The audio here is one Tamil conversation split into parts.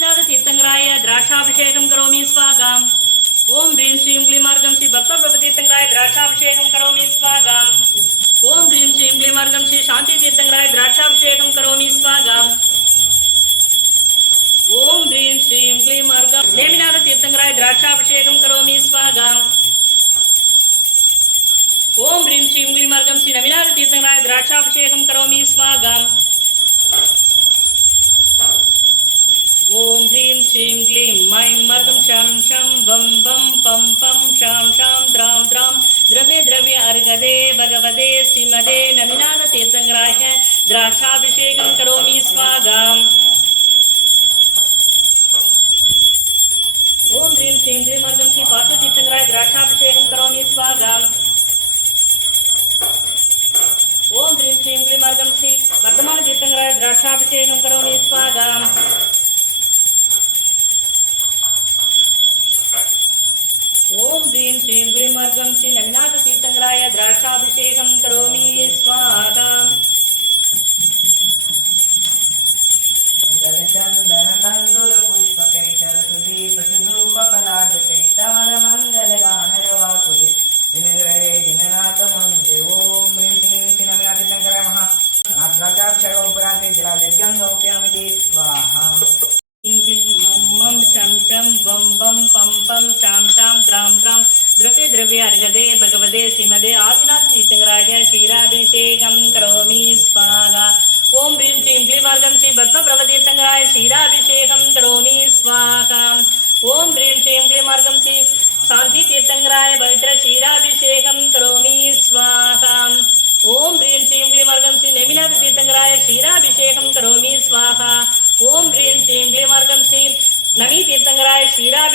तीर्थंकराय द्राक्षाभिषेकं करोमि स्वागाम् ॐ ह्रीं श्रीं क्लीं मार्गं श्री भक्तप्रभतीर्थंकराय द्राक्षाभिषेकं करोमि स्वागाम् ॐ ह्रीं श्रीं क्लीं मार्गं श्री शान्तितीर्थंकराय द्राक्षाभिषेकं करोमि स्वागाम् ॐ ह्रीं श्रीं क्लीं मार्गं नेमिनाथतीर्थंकराय द्राक्षाभिषेकं करोमि स्वागाम् ॐ ह्रीं श्रीं क्लीं मार्गं श्री नमिनाथतीर्थंकराय द्राक्षाभिषेकं करोमि स्वागाम् ॐ ह्रीं श्रीं क्लीं मैं मर्गं शं शं वं वं पं पं शां शां त्रां त्रां द्रव्ये द्रव्ये अर्घदे भगवते श्रीमदे नमिनाथतीर्थङ्ग्राह्य द्राक्षाभिषेकं करोमि स्वागाम्। ॐ ह्रीं श्रीं क्लीं मर्गं श्री पार्थतीर्थङ्ग्राय द्राक्षाभिषेकं करोमि स्वागाम्। ॐ ह्रीं श्रीं क्लीं मर्गं श्री वर्धमानतीर्थङ्ग्राय द्राक्षाभिषेकं करोमि स्वागाम्। ॐ ह्रीं श्रीं क्लीं मार्गं श्री नमिनाथतीर्थङ्कराय द्राक्षाभिषेकं करोमि स्वाहा చందనందుల పుష్పకైతర సుదీప సుధూపకలాజకైతాల మంగళ గానరవాకులి దినగ్రహే దిననాథ మందే ఓం హ్రీం శ్రీం శ్రీనమినాథ శంకర మహా నాద్రాచాక్షరోపరాంతి జలాజగ్యం నౌప్యామితి స్వాహ ह्रीं क्लीं मं मं शं शं वं वं राम राम द्रव्य द्रव्य अर्घदे भगवदे श्रीमदे आदिनाथतीर्थङ्कराय क्षीराभिषेकं करोमि स्वाहा ओम ह्रीं क्लीं क्लीं मार्गं श्री भद्मप्रभतीर्थङ्कराय क्षीराभिषेकं करोमि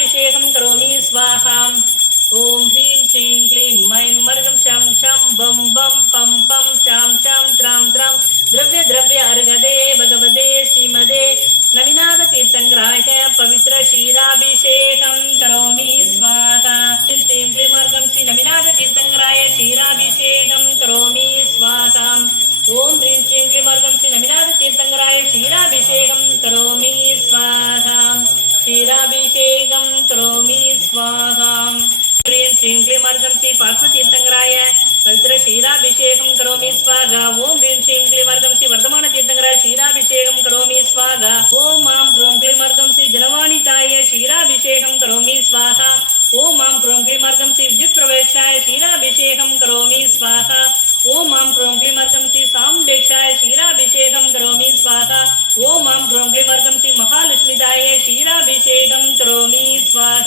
क्षीराभिषेकं करोमि स्वाहा ॐ ह्रीं श्रीं क्लीं मैं मर्गं शं शं वं वं पं पं शां शां त्रां त्रां। द्रव्य द्रव्य अर्घदे भगवते श्रीमदे। नमिनाथतीर्थङ्कराय पवित्र क्षीराभिषेकं करोमि, स्वाहा। ह्रीं श्रीं क्लीं मार्गं श्री नमिनाथतीर्थङ्कराय क्षीराभिषेकं करोमि, स्वाहा। ॐ ह्रीं श्रीं क्लीं मार्गं श्री नमिनाथतीर्थङ्कराय क्षीराभिषेकं करोमि, स्वाहा। स्वाहा ह्रीं श्रीं क्लीं मार्गं श्री पार्श्वतीर्थङ्कराय पवित्र क्षीराभिषेकं करोमि स्वाहा। ॐ ह्रीं श्रीं क्लीं मार्गं श्री वर्धमानतीर्थङ्कराय क्षीराभिषेकं करोमि स्वाहा। ॐ माँ क्रों क्लीं मार्गं श्री जलवाणिताय क्षीराभिषेकं स्वाहा। ॐ माँ क्रों क्लीं मार्गं श्री सामुण्डेक्षाय क्षीराभिषेकं करोमि, स्वाहा। ओम माँ क्रों क्लीं मार्गं श्री महालक्ष्मीदाय क्षीराभिषेकं करोमि, स्वाहा।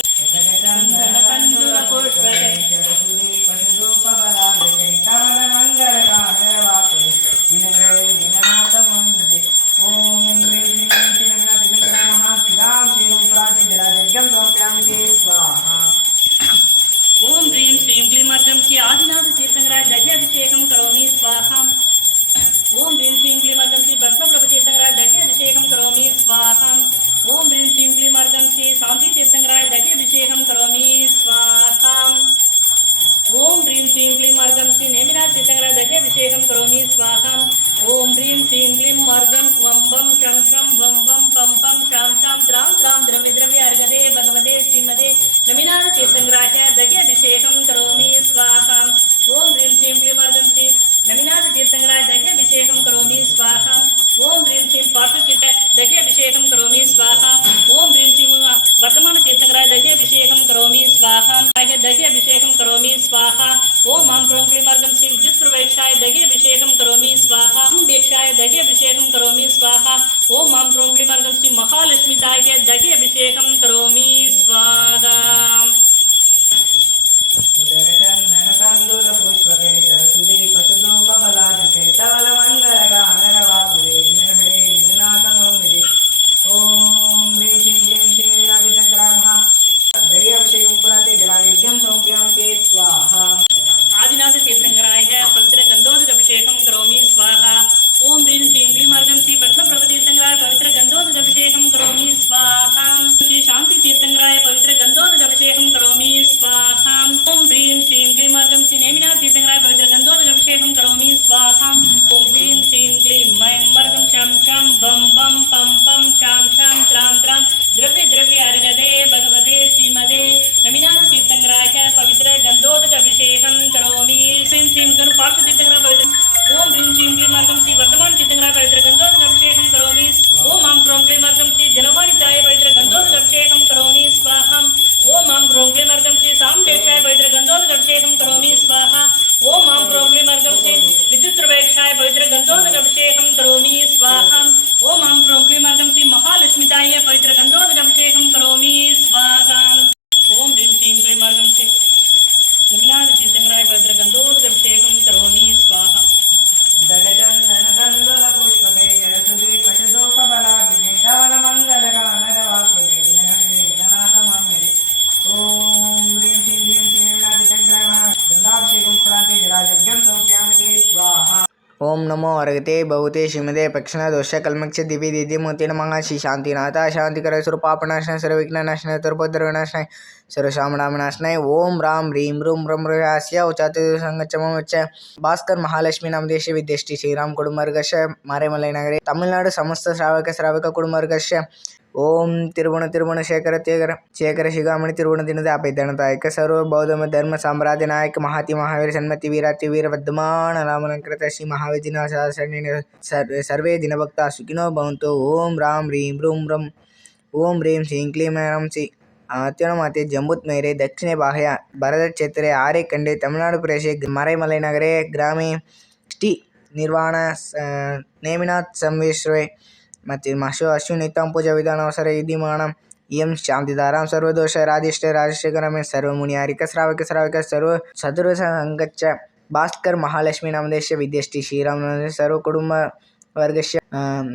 ஓம் ஹ்ரீம் க்ளீம் க்ளீம் மர்த करोमि, स्वाहा। ॐ माँ क्रों सिंह जित श्री विद्युत्प्रवेक्षाय दह्याभिषेकं करोमि, स्वाहा। दीक्षाय अभिषेक करोमि, स्वाहा। ॐ माँ क्रों क्लीं मार्गं श्री महालक्ष्मीदाय अभिषेक करोमि, स्वाहा। going to pass it. ವರಗತೆ ಬಹುತೆ ಶಿಮದೆ ಪಕ್ಷಣ ದೋಷ ಕಲ್ಮಕ್ಷ ದಿವಿ ದಿದಿ ಮೂರ್ತಿ ನಮಃ ಶ್ರೀ ಶಾಂತಿನಾಥ ಶಾಂತಿಕರ ಸ್ವರೂಪಾಪನಾಶನ ಸರ್ವವಿಘ್ನನಾಶನ ತುರ್ಭದ್ರವಿನಾಶನ ಸರ್ವಶಾಮನಾಮನಾಶನ ಓಂ ರಾಮ್ ರೀಂ ರೂಂ ರಂ ರಸ್ಯ ಉಚಾತ சங்கச்சமம் வச்ச பாஸ்கர் மகாலட்சுமி நாமதேஷ வித்யஷ்டி ஸ்ரீராம் குடும்பர்கஷ மாரேமலை நகரே தமிழ்நாடு சமஸ்த சிராவக சிராவக குடும்பர்கஷ ಓಂ ತಿರುಗುಣ ತಿರುಗುಣ ಶೇಖರ ತೇಗರ ಶೇಖರ ಶಿಗಾಮಣಿ ತಿರುಗುಣ ದಿನದ ಅಪೈತಣತಾಯಕ ಸರ್ವ ಬೌದ್ಧಮ ಧರ್ಮ ಸಾಮ್ರಾಜ್ಯ ನಾಯಕ ಮಹಾತಿ ಮಹಾವೀರ ಸನ್ಮತಿ ವೀರಾತಿ ವೀರ ಪದ್ಮಾನ ರಾಮಲಂಕೃತ ಶ್ರೀ ಮಹಾವೀರ ದಿನ ಸರ್ವೇ ಸರ್ವೇ ದಿನಭಕ್ತ ಸುಖಿನೋ ಭವಂತು ಓಂ ರಾಂ ರೀಂ ರೂಂ ರಂ ಓಂ ರೀಂ ಶ್ರೀಂ ಕ್ಲೀಂ ರಂ ಶ್ರೀ ಅತ್ಯುಣಮಾತೆ ಜಂಬೂತ್ ಮೇರೆ ದಕ್ಷಿಣೆ ಬಾಹ್ಯ ಭರದ ಕ್ಷೇತ್ರೆ ಆರೇಕಂಡೆ ತಮಿಳುನಾಡು ಪ್ರದೇಶ ಮರೆಮಲೆನಗರೆ ಗ್ರಾಮೆ ಟಿ ನಿರ್ವಾಣ ನೇಮಿನಾಥ್ ಸಂವೇಶ್ವೇ ಮತ್ತಿಮಾಶುಅಶ್ವಿನಿತಂ ಪೂಜಾವಿಧಾನವಸರೈರ್ಧೀಮಾನಂ ಇಯಂ ಶಾಂತಿಧಾರಾಂ ಸರ್ವದೋಷರಾಧಿಷ್ಠೆ ರಾಜಶೇಖರಮೇ ಸರ್ವಮುನಿಹಾರಿಕ ಶ್ರಾವಕ ಶ್ರಾವಿಕ ಸರ್ವ ಸದುರಸಹಂಗಚ್ಚ ಭಾಸ್ಕರ್ ಮಹಾಲಕ್ಷ್ಮೀ ನಾಮದೇಶ ವಿದ್ಯಷ್ಟಿ ಶ್ರೀರಾಮ್ ಸರ್ವ ಕುಟುಂಬ ವರ್ಗಸ್ಯ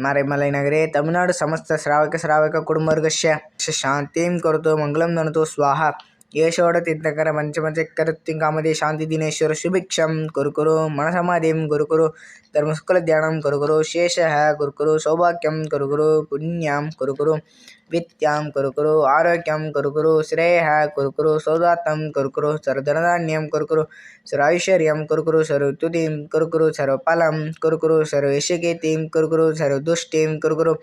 ಮರೆಮಲೈ ನಗರೆ ತಮಿಳುನಾಡು ಸಮಸ್ತ ಶ್ರಾವಕ ಶ್ರಾವಕ ಕುಟುಂಬ ವರ್ಗಸ್ಯ ಶಾಂತಿಂ ಕೊರತು ಮಂಗಳಂ ಧನತು ಸ್ವಾಹ येषोडतिर्थकरं मञ्चमचकरत्तिकामदे शान्तिदीनेश्वर सुभिक्षं गुरुकुरु मनसमाधिं गुरुकुरु धर्मसुकुलध्यानं गुरुकुरु शेष गुरुकुरु सौभाग्यम गुरुकुरु पुण्यां गुरुकुरु विद्यां गुरुकुरु आरोग्यम गुरुकुरु श्रेय गुरुकुरु सौदात्म गुरुकुरु सर्वधनधान्यम गुरुकुरु सर्वैश्वर्य गुरुकुरु सर्वतुति गुरुकुरु सर्वफलं गुरुकुरु सर्वैषिकीतिं गुरुकुरु सर्वदुष्टिं गुरुकुरु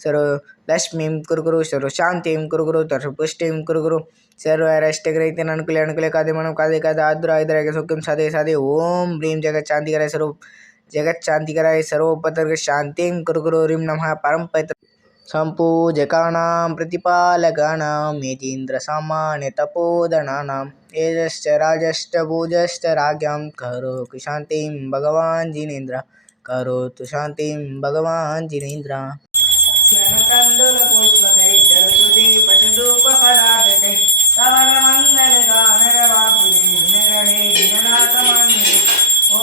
सर, लक्ष्म एम कुरकुर सर, शांति एम कुरकुर तर पुष्टि एम कुरकुर सर वे रेस्ट रही अनकूल अनकूल का मन काद्रे सुख्यम साधे साधे ओम ब्रीम जगत शांति कराय सर्व जगत शांति कराय सर्वपत्र शांति कुरकुर ह्रीम नम, परम पैत्र संपूजका प्रतिपालीन्द्र सामान्य तपोदना तेजश्च, राजश्च, भूजश्च, राज्ञां करो शान्तिं, भगवान् जिनेन्द्र, करोतु शान्तिं, भगवान् जिनेन्द्र। पुष्पकै चरसुदे पशुदूपफलादकै कमलमङ्गलगानरवाकुले दिनरणे दिननाथमन्दिरे ॐ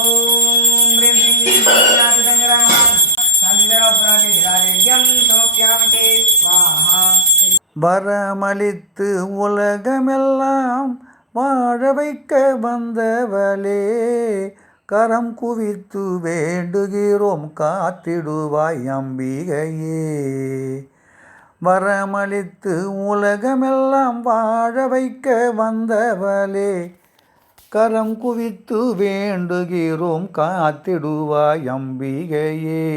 ह्रीं ह्रीं ह्रीं श्रीनाथसङ्ग्रामः शान्तिधरोपरागे जलालेज्यं समर्पयामि ते स्वाहा வரமளித்து உலகமெல்லாம் வாழ வைக்க வந்தவளே கரம் குவித்து வேண்டுகிறோம் காத்திடுவாய் அம்பிகையே. வரமளித்து உலகமெல்லாம் வாழ வைக்க வந்தவளே கரம் குவித்து வேண்டுகிறோம் காத்திடுவாய் அம்பிகையே.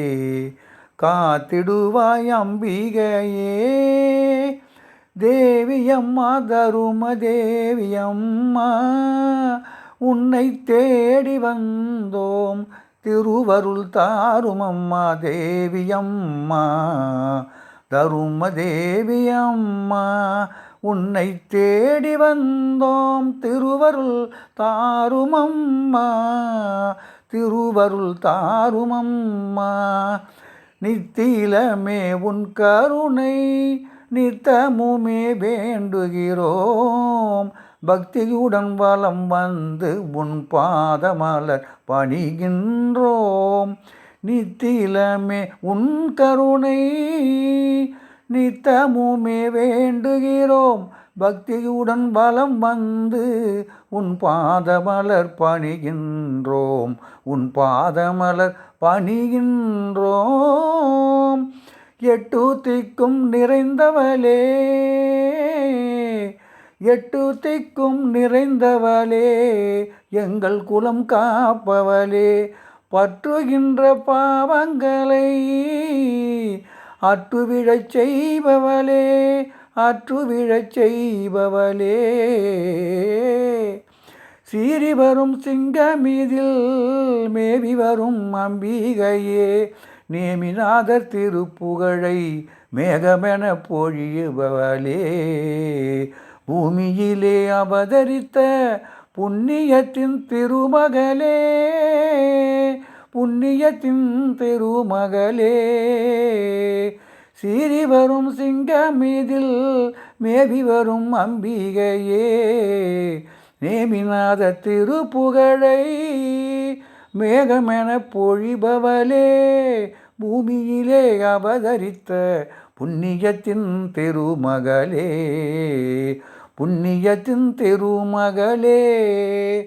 காத்திடுவாய் அம்பிகையே. தேவியம்மா தரும தேவியம்மா உன்னை தேடி வந்தோம். திருவருள் தாரும் அம்மா தேவியம்மா தரும தேவியம்மா உன்னை தேடி வந்தோம். திருவருள் தாருமம்மா திருவருள் தாருமம்மா நித்திலமே உன் கருணை நித்தமுமே வேண்டுகிறோம். பக்தியுடன் வலம் வந்து உன் பாதமலர் பணிகின்றோம். நித்திலமே உன் கருணை நித்தமுமே வேண்டுகிறோம். பக்தியுடன் பலம் வந்து உன் பாதமலர் பணிகின்றோம். உன் பாதமலர் பணிகின்றோம். எட்டு திக்கும் நிறைந்தவளே எட்டு திக்கும் நிறைந்தவளே எங்கள் குலம் காப்பவளே பற்றுகின்ற பாவங்களை அட்டுவிழச் செய்பவளே அற்றுவிழச் செய்பவளே. சீறி வரும் சிங்கமீதில் மேவி வரும் அம்பிகையே நேமிநாதர் திருப்புகழை மேகமென பொழியுபவளே. பூமியிலே அவதரித்த புண்ணியத்தின் திருமகளே புண்ணியத்தின் திருமகளே. சீறி வரும் சிங்கமீதில் மேவி வரும் அம்பிகையே நேமிநாத திருப்புகழை மேகமென பொழிபவளே பூமியிலே அவதரித்த புண்ணியத்தின் திருமகளே. புண்ணியத்தின் திருமகளே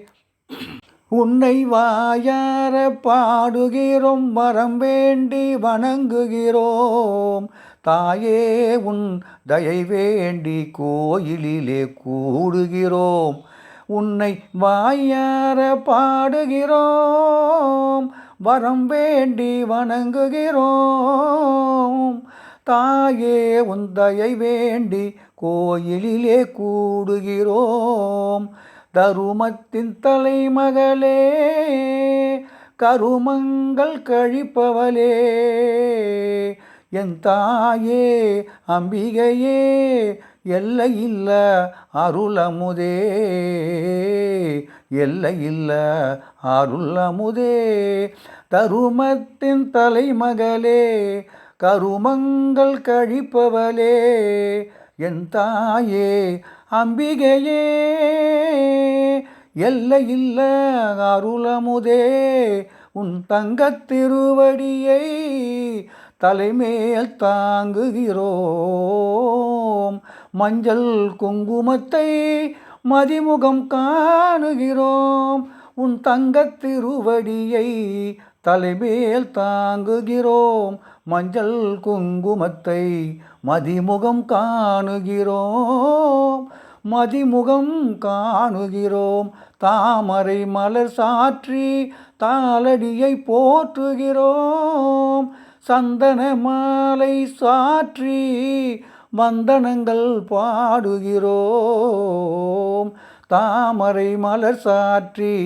உன்னை வாயார பாடுகிறோம் வரம் வேண்டி வணங்குகிறோம். தாயே உன் தயை வேண்டி கோயிலிலே கூடுகிறோம். உன்னை வாயார பாடுகிறோம் வரம் வேண்டி வணங்குகிறோம். தாயே உன் வேண்டி கோயிலிலே கூடுகிறோம். தருமத்தின் தலைமகளே கருமங்கள் கழிப்பவளே என் தாயே அம்பிகையே எல்லையில்ல அருளமுதே எல்லையில்ல அருளமுதே. தருமத்தின் தலைமகளே கருமங்கள் கழிப்பவளே என் தாயே அம்பிகையே எல்லையில்ல அருளமுதே உன் தங்கத் திருவடியை தலைமேல் தாங்குகிறோம். மஞ்சள் குங்குமத்தை மதிமுகம் காணுகிறோம். உன் தங்கத் திருவடியை தலைமேல் தாங்குகிறோம். மஞ்சள் குங்குமத்தை மதிமுகம் காணுகிறோம். மதிமுகம் காணுகிறோம். தாமரை மலர் சாற்றி தாளடியை போற்றுகிறோம். சந்தன மாலை சாற்றி வந்தனங்கள் பாடுகிறோம். தாமரை மலர் சாற்றி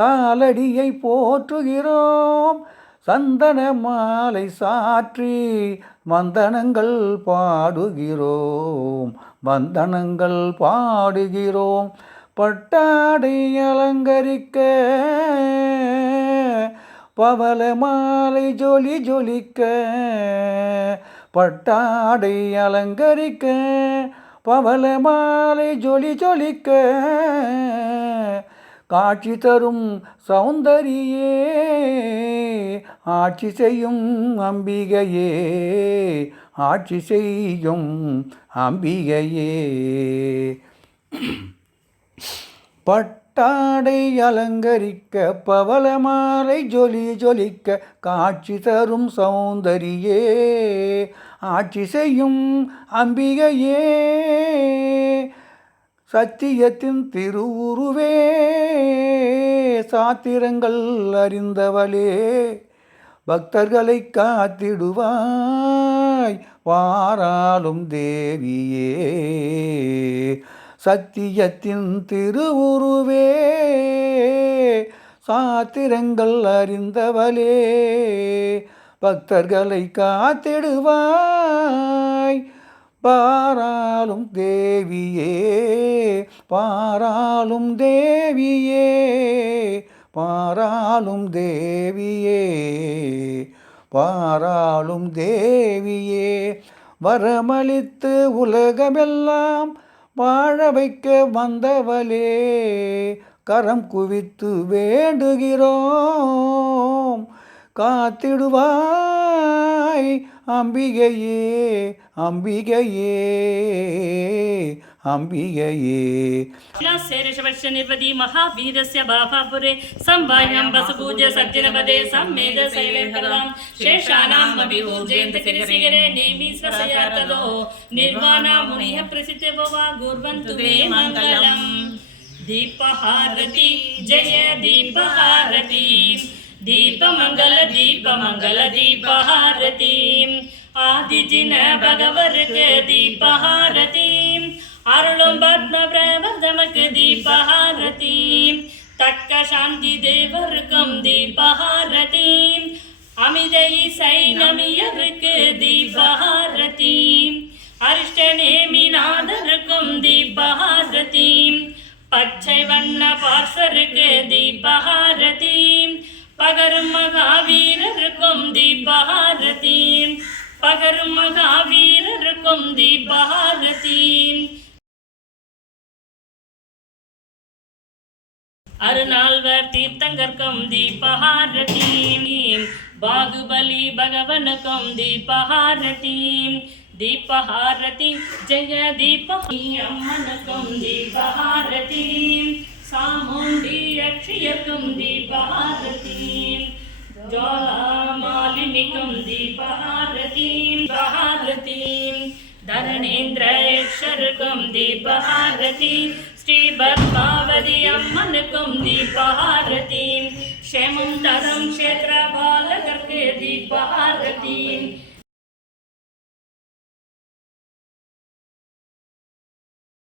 தாளடியை போற்றுகிறோம். சந்தன மாலை சாற்றி வந்தனங்கள் பாடுகிறோம் வந்தனங்கள் பாடுகிறோம். பட்டாடை அலங்கரிக்க பவள மாலை ஜொலி ஜொலிக்க பட்டாடை அலங்கரிக்க பவள மாலை ஜொலி ஜொலிக்க காட்சி தரும் சௌந்தரியே ஆட்சி செய்யும் அம்பிகையே ஆட்சி செய்யும் அம்பிகையே. பட்டாடை அலங்கரிக்க பவளமாலை ஜொலி ஜொலிக்க காட்சி தரும் சௌந்தரியே ஆட்சி செய்யும் அம்பிகையே. சத்தியத்தின் திருவுருவே சாத்திரங்கள் அறிந்தவளே பக்தர்களை காத்திடுவாய் வாராலும் தேவியே. சத்தியத்தின் திருவுருவே சாத்திரங்கள் அறிந்தவளே பக்தர்களை காத்திடுவாய் பாராலும் தேவியே பாராலும் தேவியே பாராலும் தேவியே பாராளும் தேவியே. வரமளித்து உலகமெல்லாம் வாழ வைக்க வந்தவளே கரம் குவித்து வேண்டுகிறோம். காத்திடுவாய் அம்பிகையே அம்பிகையே அம்பிகையே शेरशवश्य निर्वधि महावीरस्य भाभापुरे संवाह्यं वसुपूज्य सज्जनपदे सम्मेद शैलेन्द्रदां शेषाणां अभिपूजयन्त शिरसिगरे नेमि स्वसया तदो निर्वाणा मुनिः प्रसिद्धो वा गुर्वन्तु मे मङ्गलम् दीपहारति जय दीपहारति ದೀಪಮಂಗಲ ದೀಪಮಂಗಲ ದೀಪಹಾರತಿ ஆதிஜின பகவருக்கு தீபஹாரதி. அருளும் பத்ம பிரபந்தமக்கு தீபஹாரதி. தக்க சாந்தி தேவருக்கும் தீபஹாரதி. அமித இசை நமியருக்கு தீபஹாரதி. அரிஷ்டநேமிநாதருக்கும் தீபஹாரதி. பச்சை வண்ண பார்சருக்கு தீபஹாரதி. பகரும் மகாவீரருக்கும் தீபஹாரதி பகரும் மகாவீரருக்கும் தீபஹாரதி அருநால்வர் தீர்த்தங்கற்கும் தீபஹாரதி பாகுபலி பகவனுக்கும் தீபஹாரதி தீபஹாரதி ஜெய தீப அம்மனுக்கும் தீபஹாரதி सामुण्डी रक्षयकं दीपहारतीं ज्वालामालिनिकं दीपहारतीं पहारतीं धरणीन्द्रेश्वरकं दीपहारतीं श्रीपद्मावति अम्मनकं दीपहारतीं क्षेमं तरं क्षेत्रपालकर्के दीपहारतीं